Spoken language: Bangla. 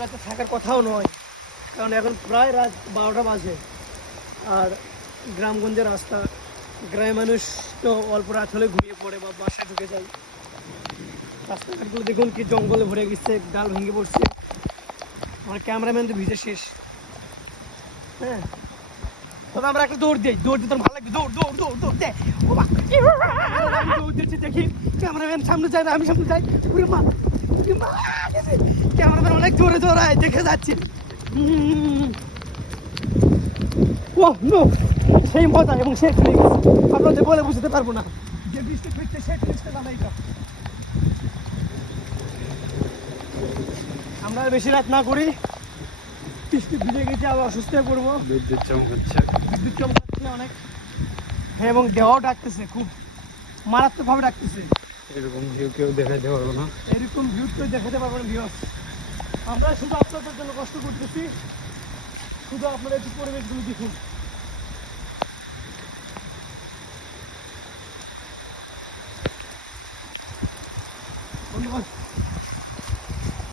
রাতে থাকার কথাও নয়, কারণ এখন প্রায় রাত 12টা বাজে। আর গ্রামগঞ্জের রাস্তা, গ্রামের মানুষ তো অল্প রাত হলে ঘুমিয়ে পড়ে বা বাসায় ঢুকে যায়। রাস্তাঘাটগুলো দেখুন কি জঙ্গলে ভরে গেছে, ডাল ভেঙে পড়ছে। আমার ক্যামেরাম্যান তো ভিজে শেষ। হ্যাঁ, তবে আমরা একটা দৌড় দিই, দৌড় দিতে ভালো লাগবে। দৌড় দৌড় দৌড় দৌড় দে, আমি দৌড় দিচ্ছি, দেখি ক্যামেরাম্যান সামনে যায় না, আমি সামনে যাই। ক্যামেরাম্যান অনেক জোরে দৌড়ায়, দেখে যাচ্ছি। ও নো, সেই মজা এবং সেই ফিলিংস আপনাদের বলে বুঝতে পারবো না। যে বৃষ্টি ফিরছে সেই ফিলিংসটা জানাইটা। আমরা বেশি রাত না করি, বৃষ্টি ভিজে গেছে, আবার অসুস্থ হয়ে পড়বো। বিদ্যুৎ চমকাচ্ছে, বিদ্যুৎ চমকাচ্ছে অনেক। হ্যাঁ, এবং দেওয়াও ডাকতেছে, খুব মারাত্মকভাবে ডাকতেছে। এরকম ভিউ কেউ দেখাতে পারবো না, এরকম ভিউ কেউ দেখাতে পারবো না ভিউয়ার্স। আমরা শুধু আপনাদের জন্য কষ্ট করতেছি, শুধু আপনারা একটু পরিবেশগুলো দেখুন। ধন্যবাদ।